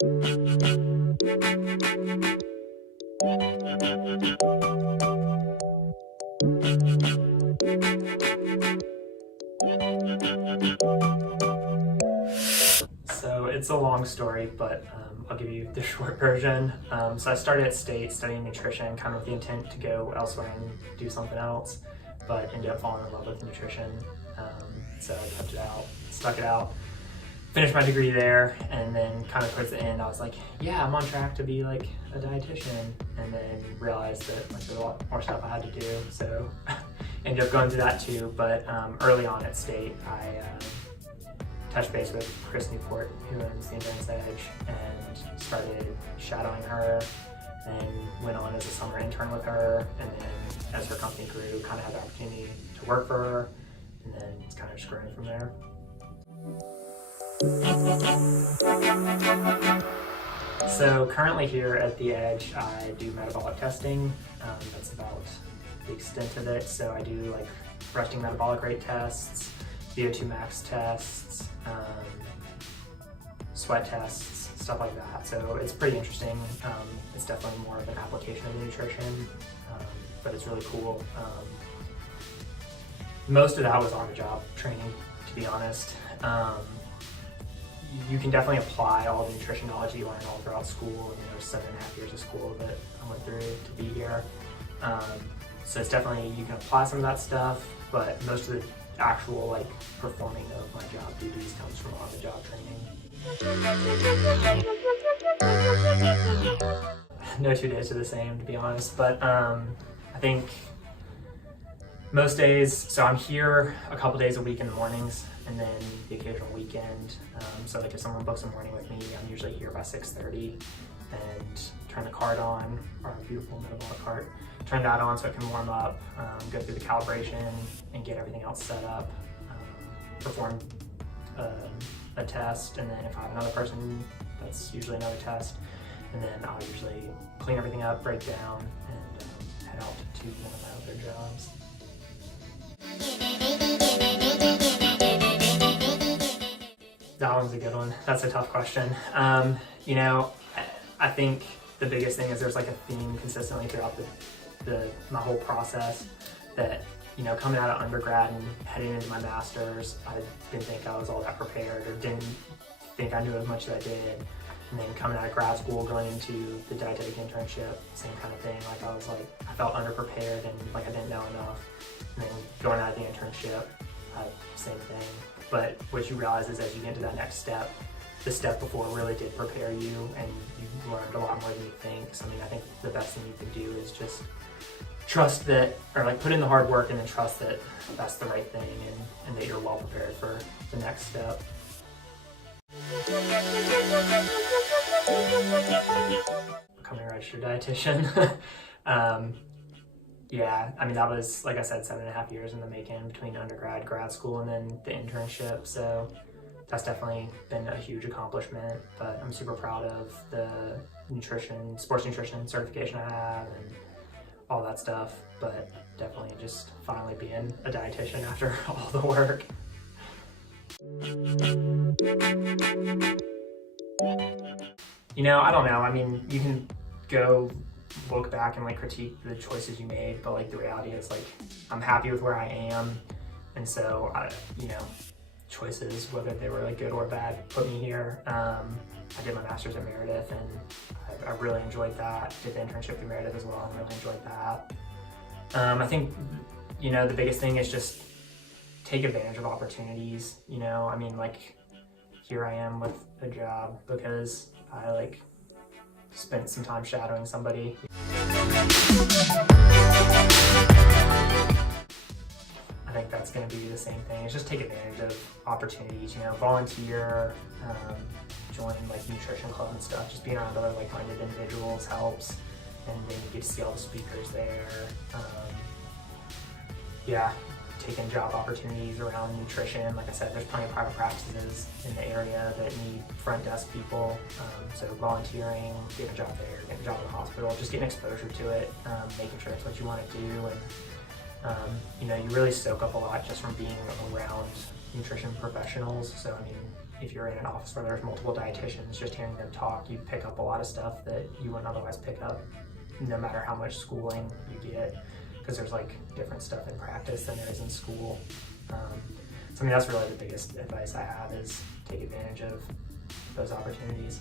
So it's a long story, but I'll give you the short version. So I started at State studying nutrition, kind of with the intent to go elsewhere and do something else, but ended up falling in love with nutrition. So I kept it out, stuck it out, finished my degree there, and then kind of towards the end, I was like, yeah, I'm on track to be like a dietitian, and then realized that like there's a lot more stuff I had to do, so ended up going through that too. But early on at State, I touched base with Chris Newport, who owns the Endurance Edge, and started shadowing her, and went on as a summer intern with her, and then as her company grew, kind of had the opportunity to work for her, and then it's kind of just growing from there. So currently here at the Edge, I do metabolic testing. That's about the extent of it. So I do like resting metabolic rate tests, VO2 max tests, sweat tests, stuff like that. So it's pretty interesting. It's definitely more of an application of nutrition, but it's really cool. Most of that was on-the-job training, to be honest. You can definitely apply all the nutrition knowledge you learn all throughout school. There's 7.5 years of school that I went through to be here. So it's definitely, you can apply some of that stuff, but most of the actual like performing of my job duties comes from on-the-job training. No 2 days are the same, to be honest, but I think most days, so I'm here a couple days a week in the mornings, and then the occasional weekend. So like if someone books a morning with me, I'm usually here by 6:30 and turn the cart on, our beautiful metabolic cart, turn that on so it can warm up, go through the calibration and get everything else set up, perform a test, and then if I have another person, that's usually another test, and then I'll usually clean everything up, break down, and head out to one of my other jobs. That one's a good one. That's a tough question. I think the biggest thing is there's like a theme consistently throughout my whole process that, coming out of undergrad and heading into my master's, I didn't think I was all that prepared, or didn't think I knew as much as I did. And then coming out of grad school, going into the dietetic internship, same kind of thing. Like I felt underprepared and like I didn't know enough. And then going out of the internship, same thing. But what you realize is as you get into that next step, the step before really did prepare you, and you learned a lot more than you think. So I think the best thing you can do is just trust that, or like put in the hard work and then trust that that's the right thing, and that you're well prepared for the next step. Becoming a registered dietitian. Yeah, that was, like I said, 7.5 years in the making between undergrad, grad school, and then the internship. So that's definitely been a huge accomplishment, but I'm super proud of the sports nutrition certification I have and all that stuff, but definitely just finally being a dietitian after all the work. I don't know. You can go look back and like critique the choices you made, but like the reality is like I'm happy with where I am, and so choices, whether they were like good or bad, put me here. I did my master's at Meredith, and I really enjoyed that. Did the internship at Meredith as well, and really enjoyed that. I think the biggest thing is just take advantage of opportunities. Like here I am with a job because I spent some time shadowing somebody. I think that's going to be the same thing. It's just take advantage of opportunities, volunteer, join nutrition club and stuff. Just being around other like-minded individuals helps, and then you get to see all the speakers there. Taking job opportunities around nutrition. Like I said, there's plenty of private practices in the area that need front desk people. So volunteering, getting a job there, getting a job in the hospital, just getting exposure to it, making sure it's what you want to do. And you really soak up a lot just from being around nutrition professionals. So I mean, if you're in an office where there's multiple dietitians, just hearing them talk, you pick up a lot of stuff that you wouldn't otherwise pick up, no matter how much schooling you get, because there's like different stuff in practice than there is in school. So I mean, that's really the biggest advice I have, is take advantage of those opportunities.